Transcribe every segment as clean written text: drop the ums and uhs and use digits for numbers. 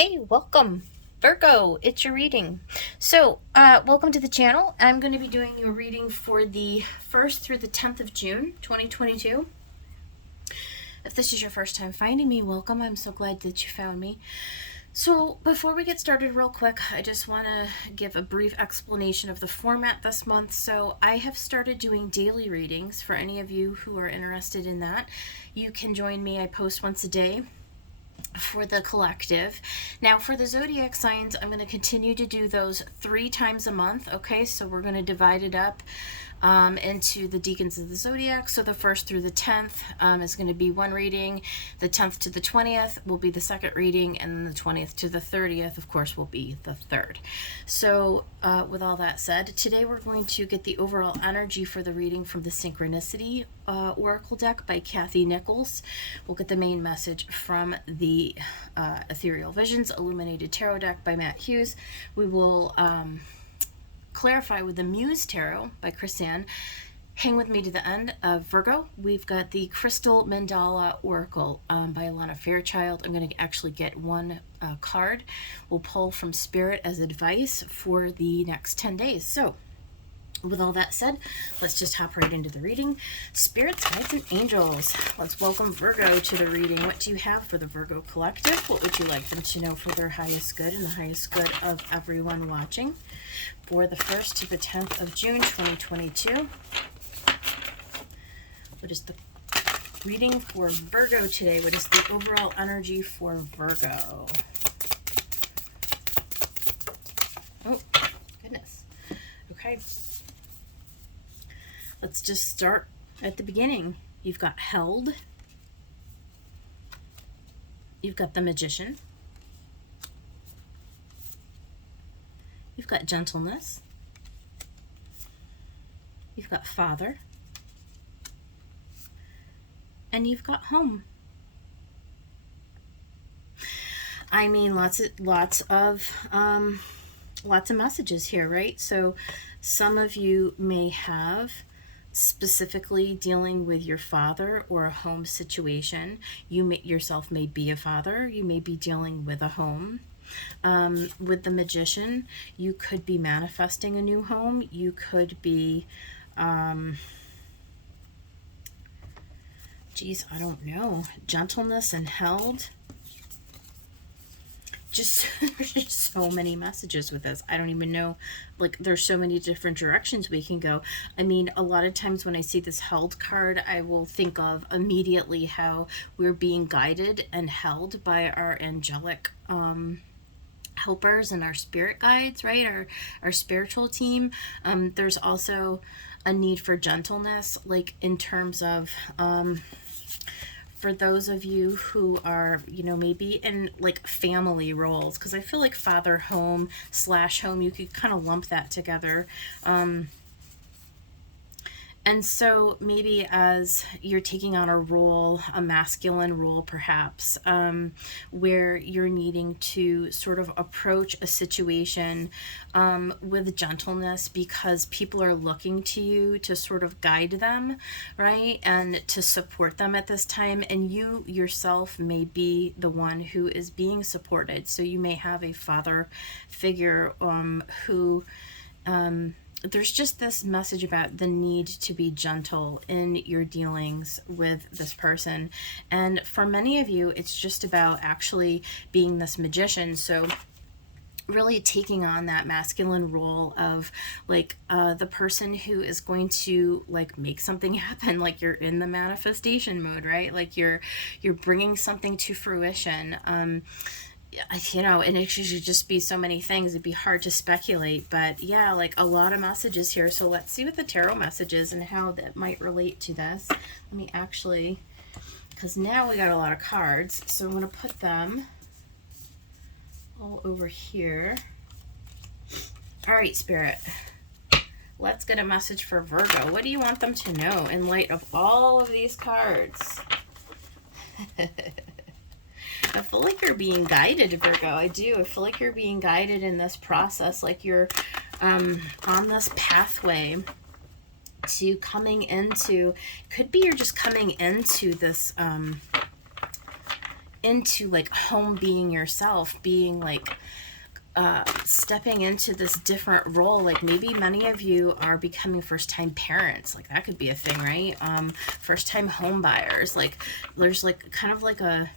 Hey, welcome. Virgo, it's your reading. So, welcome to the channel. I'm going to be doing your reading for the 1st through the 10th of June, 2022. If this is your first time finding me, welcome. I'm so glad that you found me. So, before we get started real quick, I just want to give a brief explanation of the format this month. So, I have started doing daily readings for any of you who are interested in that. You can join me. I post once a day for the collective. Now for the zodiac signs, I'm going to continue to do those 3 times a month. Okay, so we're going to divide it up into the decans of the zodiac. So the 1st through the 10th is going to be one reading. The 10th to the 20th will be the second reading, and then the 20th to the 30th, of course, will be the third. So with all that said, today we're going to get the overall energy for the reading from the Synchronicity Oracle deck by Kathy Nichols. We'll get the main message from the Ethereal Visions Illuminated Tarot deck by Matt Hughes. We will clarify with the Muse Tarot by Chrisanne. Hang with me to the end of Virgo. We've got the Crystal Mandala Oracle by Alana Fairchild. I'm going to actually get one card. We'll pull from Spirit as advice for the next 10 days. So, with all that said, let's just hop right into the reading. Spirits, guides, and angels. Let's welcome Virgo to the reading. What do you have for the Virgo collective? What would you like them to know for their highest good and the highest good of everyone watching? For the 1st to the 10th of June, 2022. What is the reading for Virgo today? What is the overall energy for Virgo? Oh, goodness. Okay. Let's just start at the beginning. You've got held. You've got the Magician. You've got gentleness. You've got father. And you've got home. I mean, lots of messages here, right? So some of you may have specifically dealing with your father or a home situation. You yourself may be a father. You may be dealing with a home. With the Magician, you could be manifesting a new home. You could be, geez, I don't know, gentleness and held. Just there's just so many messages with this. I don't even know, like, there's so many different directions we can go. I mean, a lot of times when I see this held card, I will think of immediately how we're being guided and held by our angelic helpers and our spirit guides, right? Our spiritual team. There's also a need for gentleness, like in terms of for those of you who are, you know, maybe in like family roles, because I feel like father, home / home, you could kind of lump that together. And so maybe as you're taking on a role, a masculine role perhaps, where you're needing to sort of approach a situation with gentleness because people are looking to you to sort of guide them, right? And to support them at this time. And you yourself may be the one who is being supported. So you may have a father figure who... there's just this message about the need to be gentle in your dealings with this person. And for many of you, it's just about actually being this magician. So really taking on that masculine role of like the person who is going to like make something happen. Like you're in the manifestation mode, right? Like you're bringing something to fruition. You know, and it should just be so many things. It'd be hard to speculate, but yeah, like a lot of messages here. So let's see what the tarot message is and how that might relate to this. Let me actually, because now we got a lot of cards, so I'm going to put them all over here. All right, Spirit, let's get a message for Virgo. What do you want them to know in light of all of these cards? I feel like you're being guided, Virgo. I do. I feel like you're being guided in this process, like you're on this pathway to coming into, could be you're just coming into this into like home, being yourself, being like stepping into this different role. Like maybe many of you are becoming first-time parents, like that could be a thing, right? First-time home buyers, like there's like kind of like a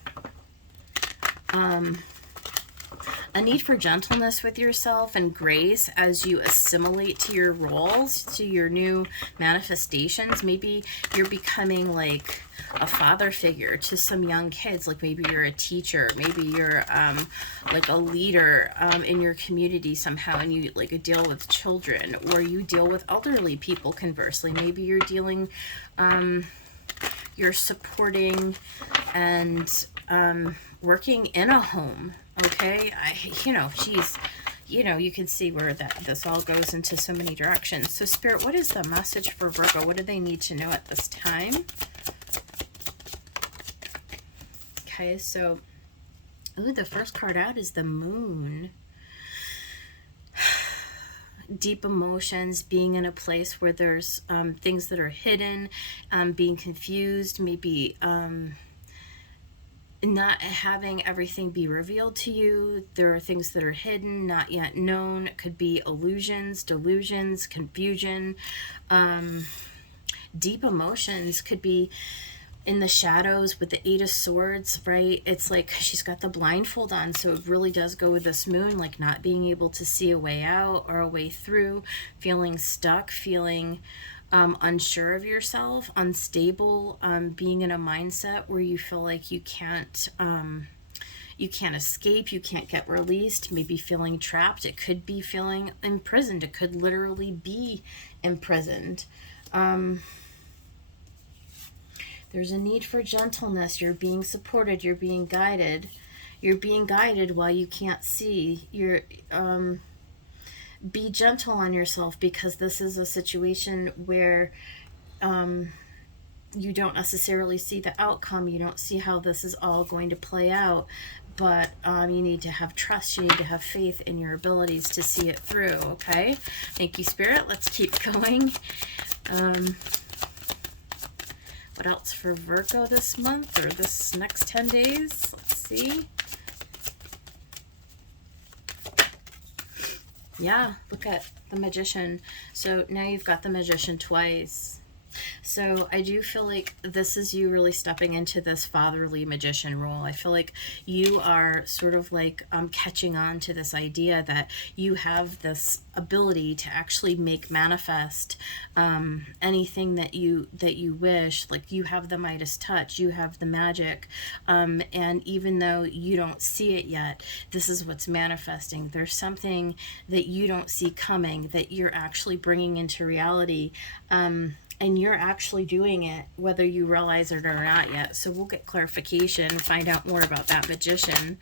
need for gentleness with yourself and grace as you assimilate to your roles, to your new manifestations. Maybe you're becoming like a father figure to some young kids. Like maybe you're a teacher, maybe you're like a leader in your community somehow, and you like deal with children, or you deal with elderly people. Conversely, maybe you're dealing you're supporting and working in a home. Okay, geez, you can see where this all goes into so many directions. So Spirit, what is the message for Virgo? What do they need to know at this time? Okay, so, the first card out is the Moon. Deep emotions, being in a place where there's things that are hidden, being confused, maybe not having everything be revealed to you. There are things that are hidden, not yet known. It could be illusions, delusions, confusion. Deep emotions could be in the shadows with the Eight of Swords, right? It's like she's got the blindfold on, so it really does go with this Moon, like not being able to see a way out or a way through, feeling stuck, feeling unsure of yourself, unstable, being in a mindset where you feel like you can't escape, you can't get released, maybe feeling trapped. It could be feeling imprisoned. It could literally be imprisoned. There's a need for gentleness. You're being supported. You're being guided. You're being guided while you can't see. Be gentle on yourself, because this is a situation where you don't necessarily see the outcome. You don't see how this is all going to play out, but you need to have trust. You need to have faith in your abilities to see it through, okay? Thank you, Spirit. Let's keep going. What else for Virgo this month or this next 10 days? Let's see. Yeah, look at the Magician. So now you've got the Magician twice. So I do feel like this is you really stepping into this fatherly magician role. I feel like you are sort of like catching on to this idea that you have this ability to actually make manifest anything that you wish. Like you have the Midas touch, you have the magic, and even though you don't see it yet, this is what's manifesting. There's something that you don't see coming that you're actually bringing into reality. And you're actually doing it whether you realize it or not yet. So we'll get clarification, find out more about that Magician.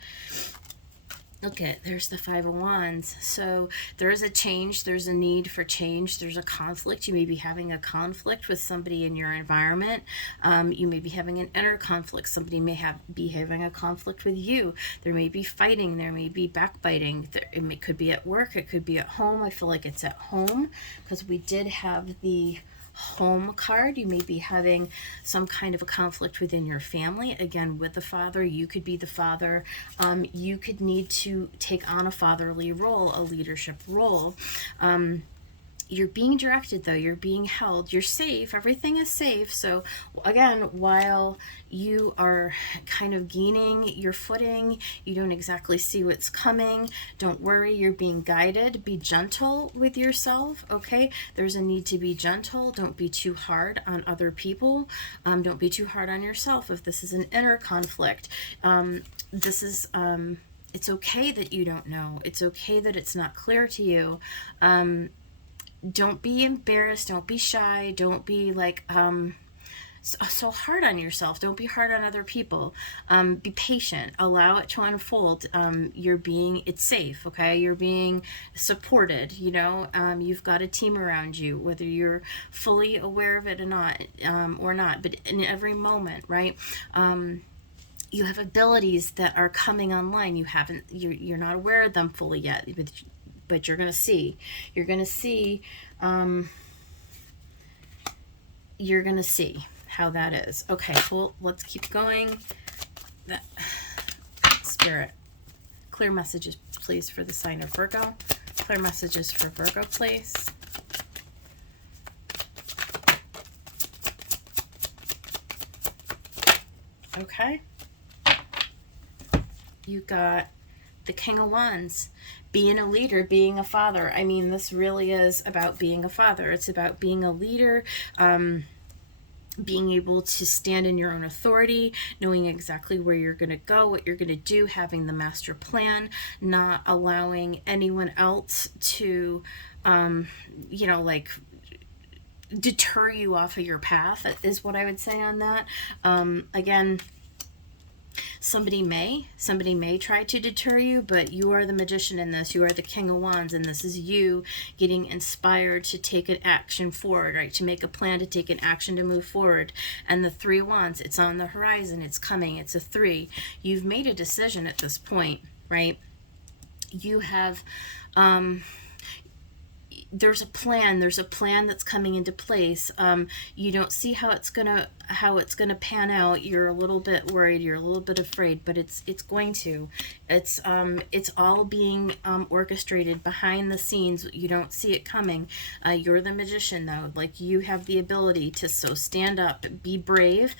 Look at, there's the Five of Wands. So there is a change. There's a need for change. There's a conflict. You may be having a conflict with somebody in your environment. You may be having an inner conflict. Somebody may be having a conflict with you. There may be fighting. There may be backbiting. It could be at work. It could be at home. I feel like it's at home because we did have the Home card. You may be having some kind of a conflict within your family. Again, with the father, you could be the father. You could need to take on a fatherly role, a leadership role. You're being directed, though. You're being held. You're safe. Everything is safe. So again, while you are kind of gaining your footing, you don't exactly see what's coming. Don't worry. You're being guided. Be gentle with yourself, okay? There's a need to be gentle. Don't be too hard on other people. Don't be too hard on yourself. If this is an inner conflict, it's okay that you don't know. It's okay that it's not clear to you. Don't be embarrassed. Don't be shy. Don't be like so hard on yourself. Don't be hard on other people. Be patient. Allow it to unfold. It's safe, okay? You're being supported, you've got a team around you, whether you're fully aware of it or not, but in every moment, right? You have abilities that are coming online. You're not aware of them fully yet, but you're going to see. You're going to see how that is. Okay, well, let's keep going. Spirit. Clear messages, please, for the sign of Virgo. Clear messages for Virgo, please. Okay. You got the King of Wands. Being a leader, being a father. I mean, this really is about being a father. It's about being a leader, being able to stand in your own authority, knowing exactly where you're going to go, what you're going to do, having the master plan, not allowing anyone else to, you know, like, deter you off of your path, is what I would say on that. Again, somebody may try to deter you, but you are the magician in this. You are the King of Wands, and this is you getting inspired to take an action forward, right? To make a plan, to take an action, to move forward. And the 3 Wands, it's on the horizon, it's coming, it's a 3. You've made a decision at this point, right? You have, there's a plan that's coming into place. You don't see how it's gonna pan out. You're a little bit worried, you're a little bit afraid, but it's going to. It's all being orchestrated behind the scenes. You don't see it coming. You're the magician, though. Like, you have the ability to stand up, be brave,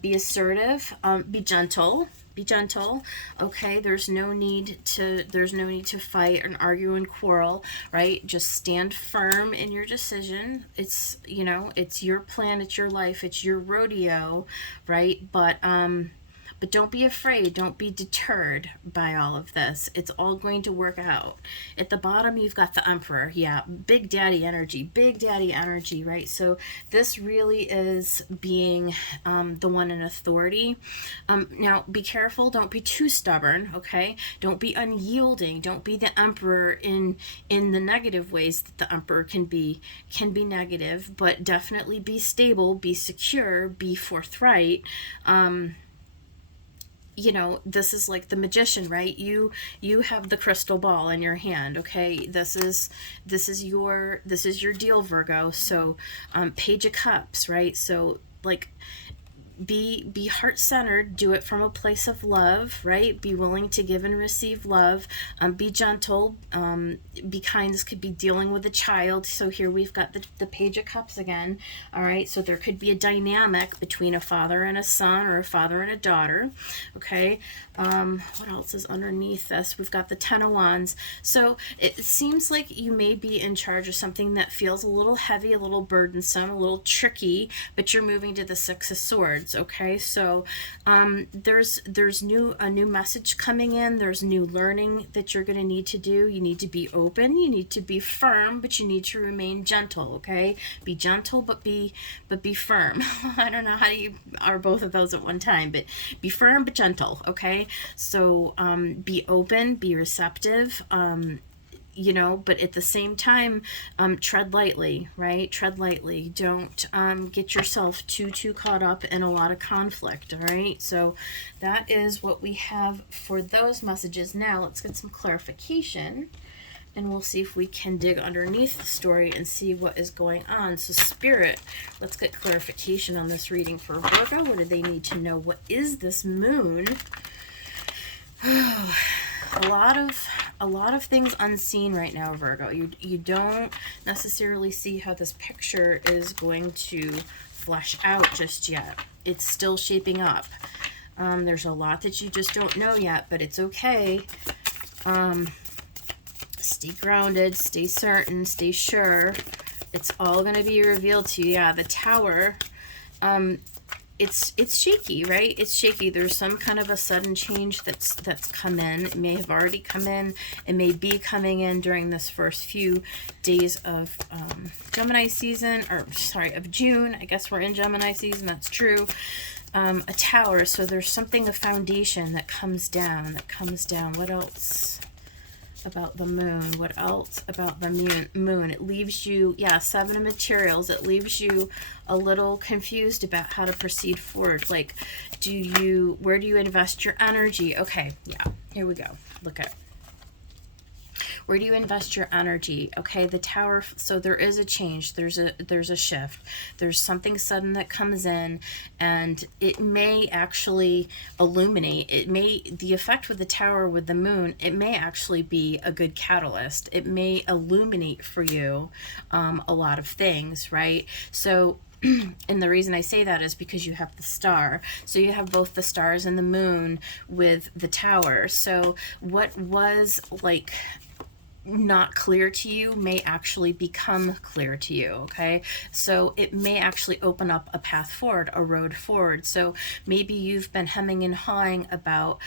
be assertive, be gentle. Be gentle, okay? There's no need to fight and argue and quarrel, right? Just stand firm in your decision. It's, you know, it's your plan, it's your life, it's your rodeo, right? But don't be afraid. Don't be deterred by all of this. It's all going to work out. At the bottom, you've got the Emperor. Yeah, big daddy energy, right? So this really is being the one in authority. Now, be careful. Don't be too stubborn, okay? Don't be unyielding. Don't be the Emperor in the negative ways that the Emperor can be negative, but definitely be stable, be secure, be forthright. You know, this is like the magician, right? You have the crystal ball in your hand, okay? This is your deal, Virgo. So Page of Cups, right? So, like, be heart-centered, do it from a place of love, right? Be willing to give and receive love. Be gentle, be kind. This could be dealing with a child. So here we've got the Page of Cups again. All right, so there could be a dynamic between a father and a son, or a father and a daughter. Okay, what else is underneath this? We've got the 10 of Wands. So it seems like you may be in charge of something that feels a little heavy, a little burdensome, a little tricky, but you're moving to the 6 of Swords. Okay, so there's a new message coming in. There's new learning that you're going to need to do. You need to be open, you need to be firm, but you need to remain gentle. Okay, be gentle, but be firm. I don't know how you are both of those at one time, but be firm but gentle. Okay, so be open, be receptive, you know, but at the same time, tread lightly, right? Tread lightly. Don't get yourself too caught up in a lot of conflict, all right? So that is what we have for those messages. Now let's get some clarification, and we'll see if we can dig underneath the story and see what is going on. So Spirit, let's get clarification on this reading for Virgo. What do they need to know? What is this moon? A lot of things unseen right now, Virgo. You don't necessarily see how this picture is going to flesh out just yet. It's still shaping up. There's a lot that you just don't know yet, but it's okay. Stay grounded, stay certain, stay sure. It's all going to be revealed to you. Yeah, the Tower. It's shaky, right? It's shaky. There's some kind of a sudden change that's come in. It may have already come in. It may be coming in during this first few days of Gemini season, or sorry, of June. I guess we're in Gemini season. That's true. A Tower. So there's something, a foundation that comes down. What else about the moon? What else about the moon? It leaves you, yeah, 7 of materials. It leaves you a little confused about how to proceed forward. Like, where do you invest your energy? Okay, yeah, here we go. Look at, Where do you invest your energy? Okay, the Tower, so there is a change, there's a shift, there's something sudden that comes in, and it may actually illuminate, the effect with the Tower with the Moon, it may actually be a good catalyst. It may illuminate for you a lot of things, right? So and the reason I say that is because you have the star. So you have both the stars and the moon with the Tower. So what was like not clear to you may actually become clear to you, okay? So it may actually open up a path forward, a road forward. So maybe you've been hemming and hawing about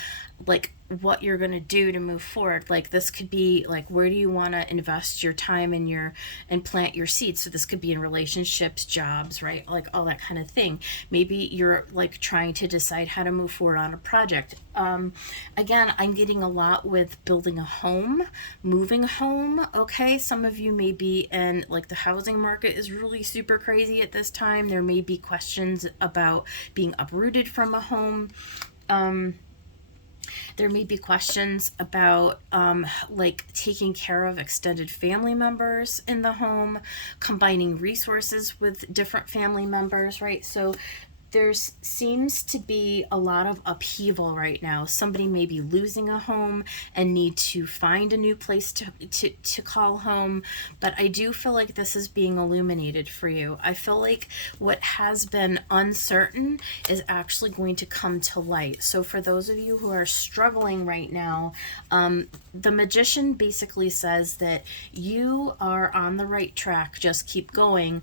like what you're going to do to move forward. Like this could be like, where do you want to invest your time and plant your seeds? So this could be in relationships, jobs, right? Like all that kind of thing. Maybe you're like trying to decide how to move forward on a project. Again, I'm getting a lot with building a home, moving home. Okay. Some of you may be in like the housing market is really super crazy at this time. There may be questions about being uprooted from a home. There may be questions about like taking care of extended family members in the home, combining resources with different family members, right? So there seems to be a lot of upheaval right now. Somebody may be losing a home and need to find a new place to call home. But I do feel like this is being illuminated for you. I feel like what has been uncertain is actually going to come to light. So for those of you who are struggling right now, the Magician basically says that you are on the right track. Just keep going.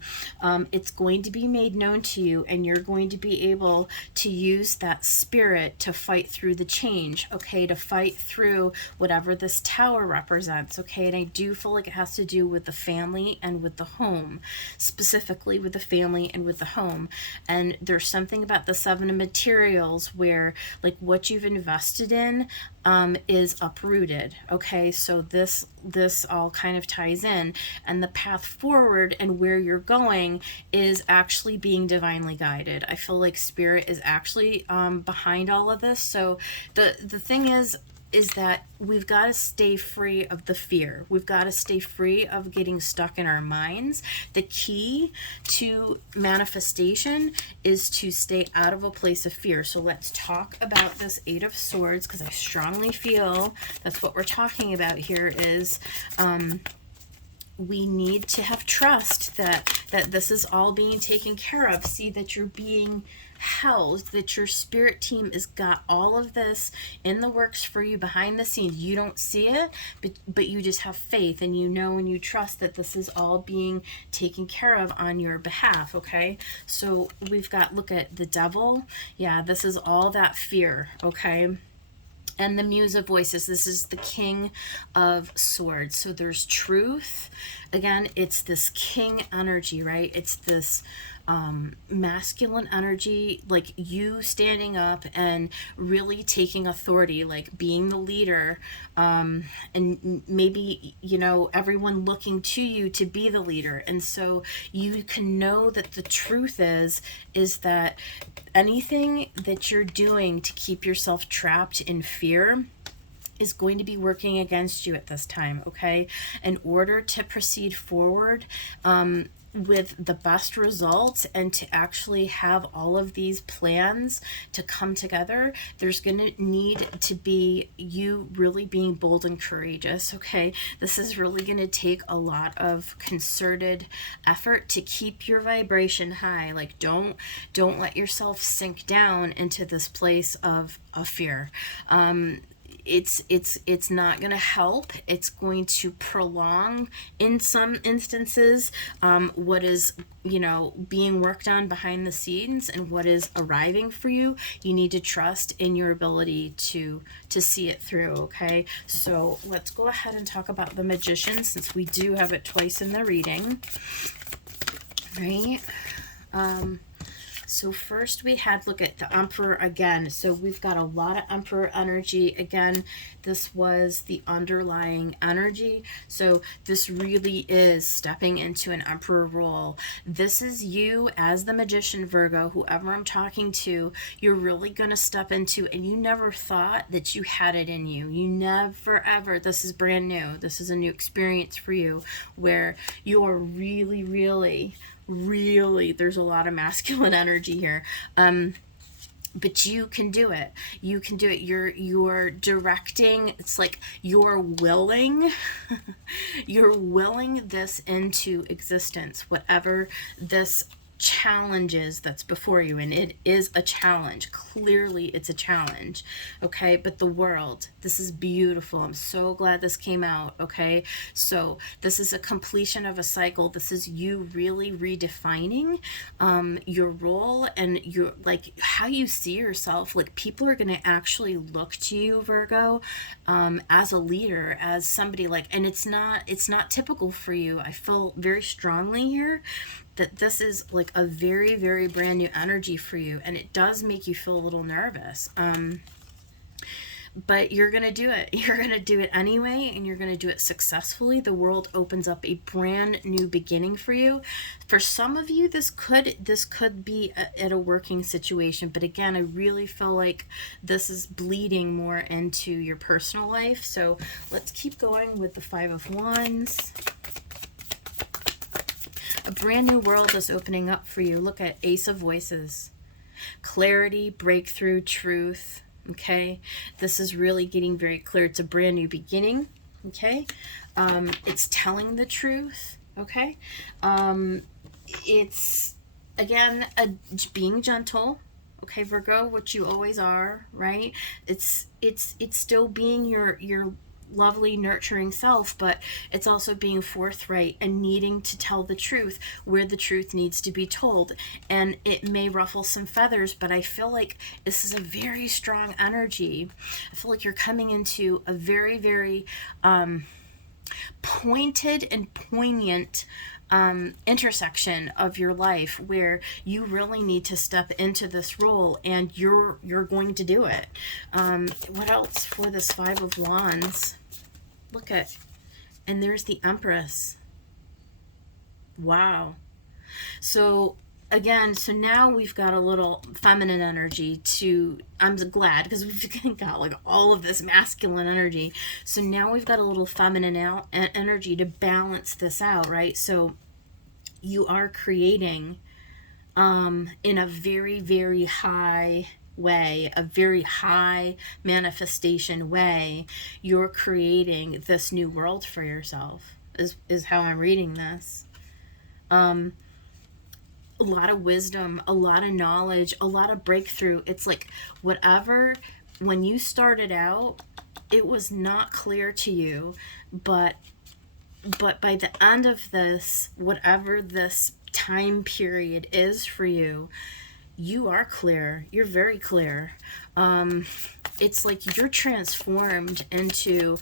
It's going to be made known to you, and you're going to be able to use that spirit to fight through the change, okay, to fight through whatever this Tower represents, okay? And I do feel like it has to do with the family and with the home, specifically with the family and with the home. And there's something about the Seven of Materials where like what you've invested in is uprooted, okay? So this all kind of ties in, and the path forward and where you're going is actually being divinely guided. I feel like spirit is actually behind all of this. So the thing is that we've got to stay free of the fear. We've got to stay free of getting stuck in our minds. The key to manifestation is to stay out of a place of fear. So let's talk about this Eight of Swords, because I strongly feel that's what we're talking about here is we need to have trust that this is all being taken care of. See that you're being housed, that your spirit team has got all of this in the works for you behind the scenes. You don't see it, but you just have faith, and you know and you trust that this is all being taken care of on your behalf, okay? So we've got, look at the Devil. Yeah, this is all that fear, okay? And the Muse of Voices, this is the King of Swords. So there's truth. Again, it's this king energy, right? It's this masculine energy, like you standing up and really taking authority, like being the leader, and maybe, you know, everyone looking to you to be the leader. And so you can know that the truth is that anything that you're doing to keep yourself trapped in fear is going to be working against you at this time, okay? In order to proceed forward with the best results and to actually have all of these plans to come together, there's going to need to be you really being bold and courageous, okay? This is really going to take a lot of concerted effort to keep your vibration high. Like don't let yourself sink down into this place of fear. It's not going to help. It's going to prolong in some instances what is, you know, being worked on behind the scenes and what is arriving for you. You need to trust in your ability to see it through, okay? So let's go ahead and talk about the Magician, since we do have it twice in the reading, right? So first we had, look at the Emperor again. So we've got a lot of Emperor energy. Again, this was the underlying energy. So this really is stepping into an Emperor role. This is you as the Magician, Virgo, whoever I'm talking to, you're really going to step into, and you never thought that you had it in you. You never ever, this is brand new. This is a new experience for you where you're really, really, there's a lot of masculine energy here. But you can do it. You can do it. You're directing. It's like you're willing. You're willing this into existence, whatever this challenges that's before you, and it is a challenge. Clearly it's a challenge, okay? But the world, this is beautiful. I'm so glad this came out, okay? So this is a completion of a cycle. This is you really redefining your role and your, like, how you see yourself. Like, people are going to actually look to you, Virgo, as a leader, as somebody, like, and it's not typical for you. I feel very strongly here that this is like a very, very brand new energy for you, and it does make you feel a little nervous. But you're going to do it. You're going to do it anyway, and you're going to do it successfully. The world opens up a brand new beginning for you. For some of you, this could be at a working situation, but again, I really feel like this is bleeding more into your personal life. So let's keep going with the Five of Wands. A brand new world is opening up for you. Look at Ace of Voices. Clarity, breakthrough, truth. Okay? This is really getting very clear. It's a brand new beginning. Okay? It's telling the truth. Okay? It's, again, being gentle. Okay, Virgo, which you always are, right? It's still being your lovely, nurturing self, but it's also being forthright and needing to tell the truth where the truth needs to be told. And it may ruffle some feathers, but I feel like this is a very strong energy. I feel like you're coming into a very, very pointed and poignant intersection of your life where you really need to step into this role, and you're going to do it. What else for this Five of Wands? Look at, and there's the Empress. Wow. So again, so now we've got a little feminine energy to, I'm glad, because we've got like all of this masculine energy. So now we've got a little feminine energy to balance this out, right? So you are creating in a very, very high way, a very high manifestation way. You're creating this new world for yourself, is how I'm reading this. A lot of wisdom, a lot of knowledge, a lot of breakthrough. It's like whatever, when you started out, it was not clear to you, but by the end of this, whatever this time period is for you, you are clear. You're very clear. It's like you're transformed into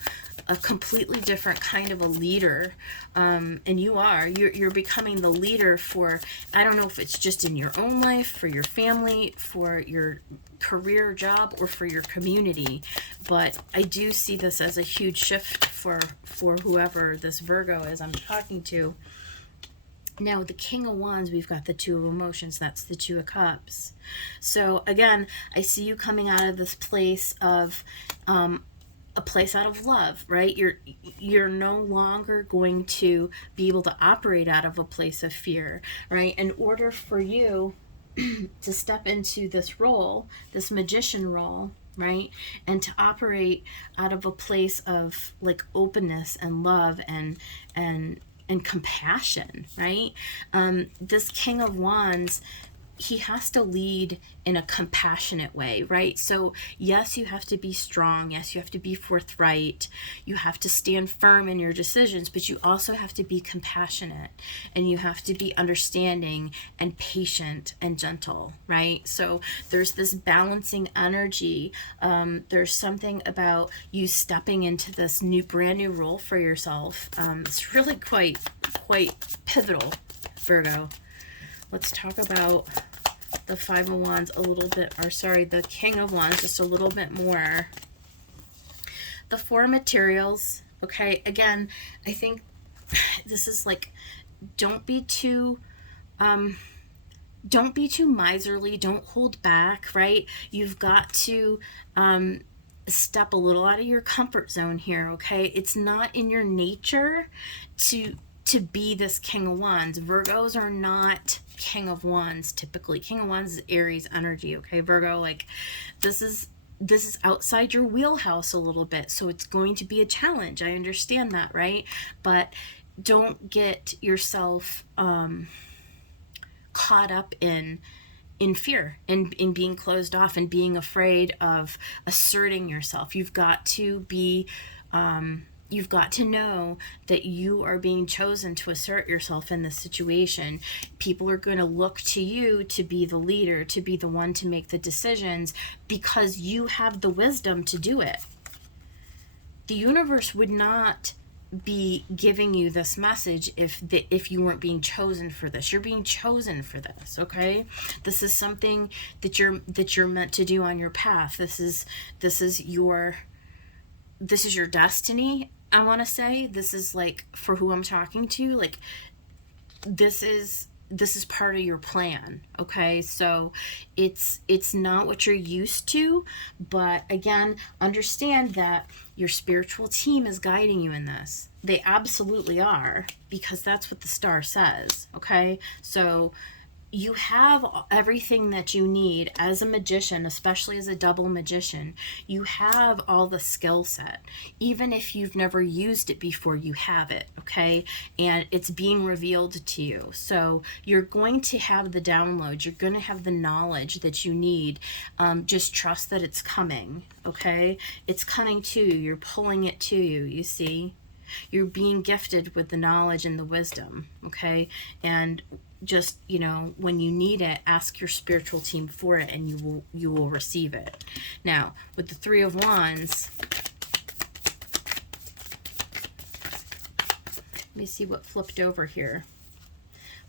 a completely different kind of a leader. And you're becoming the leader for, I don't know if it's just in your own life, for your family, for your career, job, or for your community. But I do see this as a huge shift for whoever this Virgo is I'm talking to. Now, the King of Wands, we've got the Two of Emotions. That's the Two of Cups. So, again, I see you coming out of this place of a place out of love, right? You're no longer going to be able to operate out of a place of fear, right? In order for you to step into this role, this magician role, right? And to operate out of a place of like openness and love and compassion, right? This King of Wands, he has to lead in a compassionate way, right? So yes, you have to be strong. Yes, you have to be forthright. You have to stand firm in your decisions, but you also have to be compassionate, and you have to be understanding and patient and gentle, right? So there's this balancing energy. There's something about you stepping into this brand new role for yourself. It's really quite pivotal, Virgo. Let's talk about the Five of Wands a little bit, or sorry, the King of Wands just a little bit more. The Four of Materials, okay, again, I think this is like, don't be too miserly, don't hold back, right? You've got to step a little out of your comfort zone here, okay? It's not in your nature to be this King of Wands. Virgos are not King of Wands typically. King of Wands is Aries energy, okay? Virgo, like, this is outside your wheelhouse a little bit, so it's going to be a challenge. I understand that, right? But don't get yourself caught up in fear and in being closed off and being afraid of asserting yourself. You've got to be you've got to know that you are being chosen to assert yourself in this situation. People are going to look to you to be the leader, to be the one to make the decisions, because you have the wisdom to do it. The universe would not be giving you this message if you weren't being chosen for this. You're being chosen for this, okay? This is something that you're meant to do on your path. This is your destiny, I want to say. This is like, for who I'm talking to, like, this is part of your plan, okay? So it's not what you're used to, but again, understand that your spiritual team is guiding you in this. They absolutely are, because that's what the star says, okay? So you have everything that you need as a magician, especially as a double magician. You have all the skill set. Even if you've never used it before, you have it, okay? And it's being revealed to you. So you're going to have the download. You're going to have the knowledge that you need. Just trust that it's coming, okay? It's coming to you. You're pulling it to you, you see? You're being gifted with the knowledge and the wisdom, okay? And just, you know, when you need it, ask your spiritual team for it, and you will receive it. Now, with the Three of Wands, let me see what flipped over here.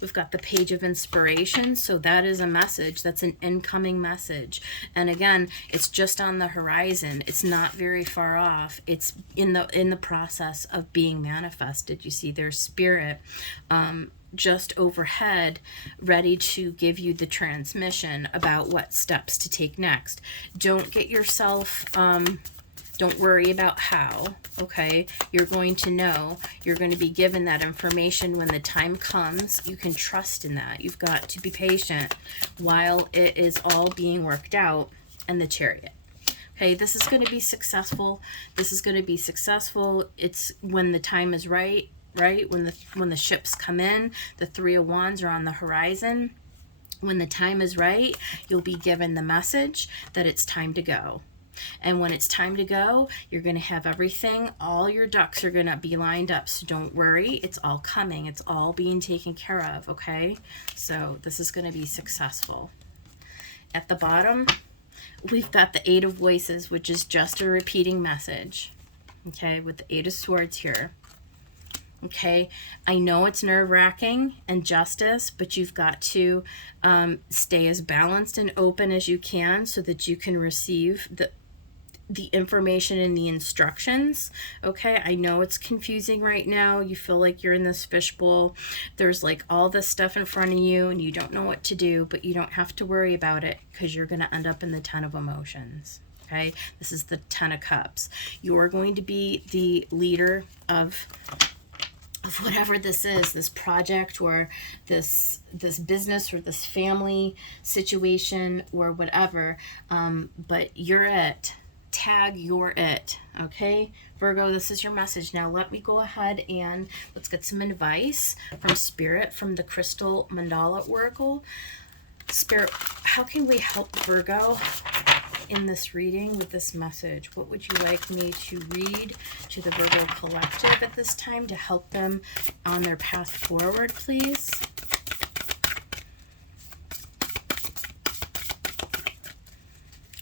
We've got the Page of Inspiration, so that is a message. That's an incoming message. And again, it's just on the horizon. It's not very far off. It's in the process of being manifested. You see, there's spirit just overhead, ready to give you the transmission about what steps to take next. Don't get yourself don't worry about how, okay? You're going to know. You're going to be given that information when the time comes. You can trust in that. You've got to be patient while it is all being worked out. And the Chariot. Okay, this is going to be successful. This is going to be successful. It's when the time is right? When the ships come in, the Three of Wands are on the horizon. When the time is right, you'll be given the message that it's time to go. And when it's time to go, you're going to have everything. All your ducks are going to be lined up. So don't worry. It's all coming. It's all being taken care of, okay? So this is going to be successful. At the bottom, we've got the Eight of Voices, which is just a repeating message, okay, with the Eight of Swords here. Okay, I know it's nerve-wracking and justice, but you've got to stay as balanced and open as you can so that you can receive the information and the instructions. Okay, I know it's confusing right now. You feel like you're in this fishbowl. There's like all this stuff in front of you and you don't know what to do, but you don't have to worry about it, because you're going to end up in the Ten of Emotions. Okay, this is the Ten of Cups. You're going to be the leader of whatever this is, this project or this business or this family situation or whatever, but you're it. Tag, you're it. Okay, Virgo, this is your message. Now let me go ahead and let's get some advice from Spirit, from the Crystal Mandala Oracle. Spirit, how can we help Virgo in this reading with this message? What would you like me to read to the Virgo Collective at this time to help them on their path forward, please?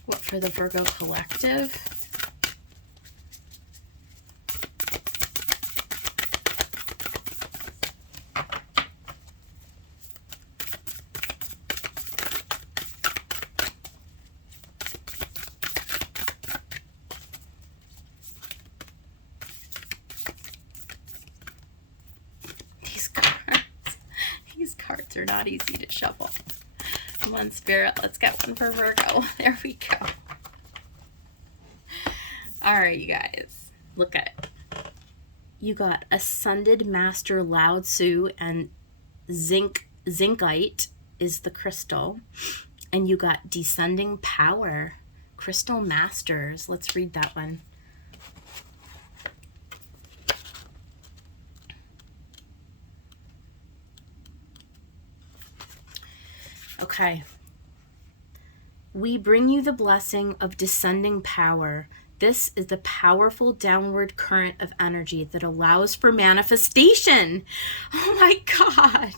What for the Virgo Collective? These cards are not easy to shuffle. Come on, Spirit, let's get one for Virgo. There we go. All right, you guys, look at it. You got Ascended Master Lao Tzu, and Zincite is the crystal. And you got Descending Power, Crystal Masters. Let's read that one. Okay. We bring you the blessing of descending power. This is the powerful downward current of energy that allows for manifestation. Oh my God.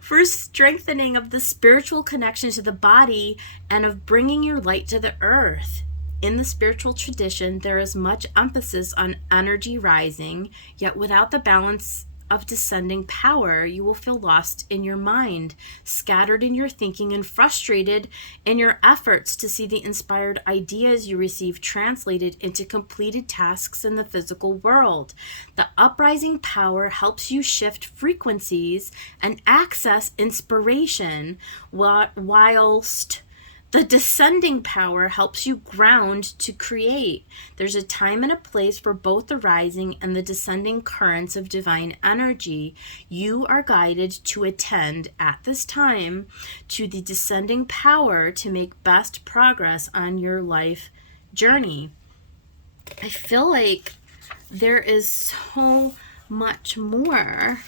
For strengthening of the spiritual connection to the body and of bringing your light to the earth. In the spiritual tradition, there is much emphasis on energy rising, yet without the balance of descending power, you will feel lost in your mind, scattered in your thinking, and frustrated in your efforts to see the inspired ideas you receive translated into completed tasks in the physical world. The uprising power helps you shift frequencies and access inspiration, whilst the descending power helps you ground to create. There's a time and a place for both the rising and the descending currents of divine energy. You are guided to attend at this time to the descending power to make best progress on your life journey. I feel like there is so much more,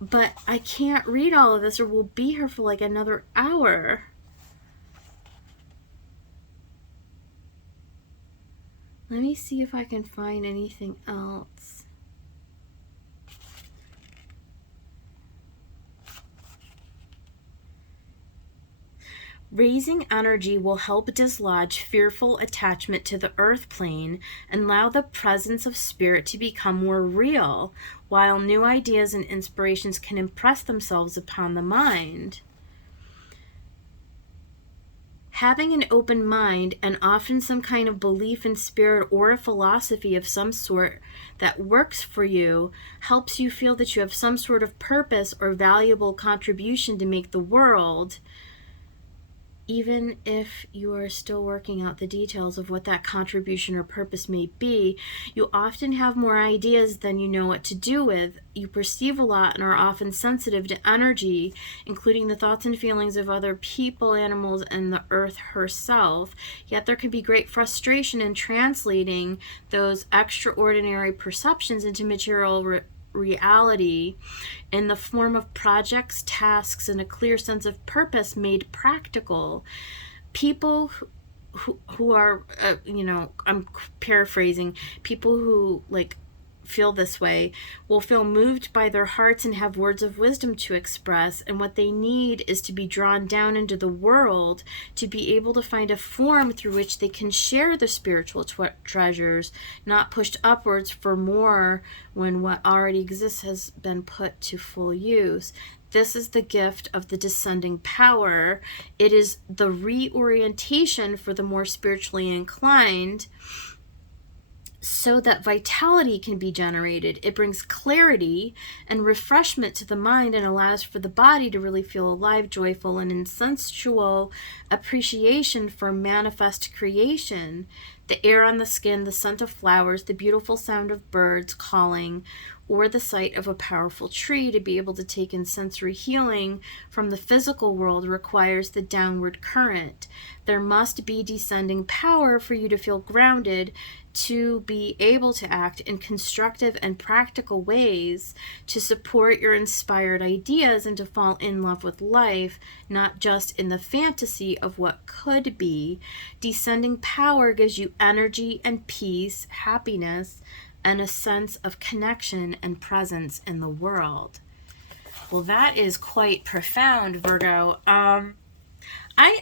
but I can't read all of this or we'll be here for like another hour. Let me see if I can find anything else. Raising energy will help dislodge fearful attachment to the earth plane and allow the presence of spirit to become more real, while new ideas and inspirations can impress themselves upon the mind. Having an open mind and often some kind of belief in spirit or a philosophy of some sort that works for you helps you feel that you have some sort of purpose or valuable contribution to make the world, even if you are still working out the details of what that contribution or purpose may be. You often have more ideas than you know what to do with. You perceive a lot and are often sensitive to energy, including the thoughts and feelings of other people, animals, and the earth herself. Yet there can be great frustration in translating those extraordinary perceptions into material reality in the form of projects, tasks, and a clear sense of purpose made practical. People who are, I'm paraphrasing, people who feel this way will feel moved by their hearts and have words of wisdom to express, and what they need is to be drawn down into the world to be able to find a form through which they can share the spiritual treasures, not pushed upwards for more when what already exists has been put to full use. This is the gift of the descending power. It is the reorientation for the more spiritually inclined, so that vitality can be generated. It brings clarity and refreshment to the mind and allows for the body to really feel alive, joyful, and in sensual appreciation for manifest creation. The air on the skin, the scent of flowers, the beautiful sound of birds calling, or the sight of a powerful tree to be able to take in sensory healing from the physical world requires the downward current. There must be descending power for you to feel grounded, to be able to act in constructive and practical ways, to support your inspired ideas, and to fall in love with life, not just in the fantasy of what could be. Descending power gives you energy and peace, happiness, and a sense of connection and presence in the world. Well, that is quite profound, Virgo. I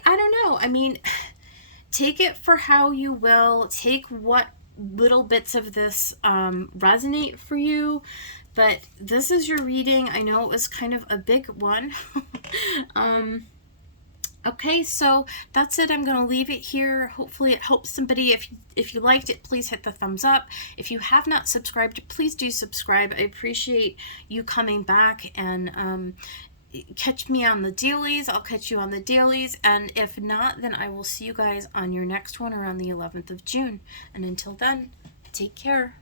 don't know. I mean, take it for how you will. Take what little bits of this resonate for you. But this is your reading. I know it was kind of a big one. Okay, so that's it. I'm going to leave it here. Hopefully it helps somebody. If you liked it, please hit the thumbs up. If you have not subscribed, please do subscribe. I appreciate you coming back and catch me on the dailies. I'll catch you on the dailies. And if not, then I will see you guys on your next one around the 11th of June. And until then, take care.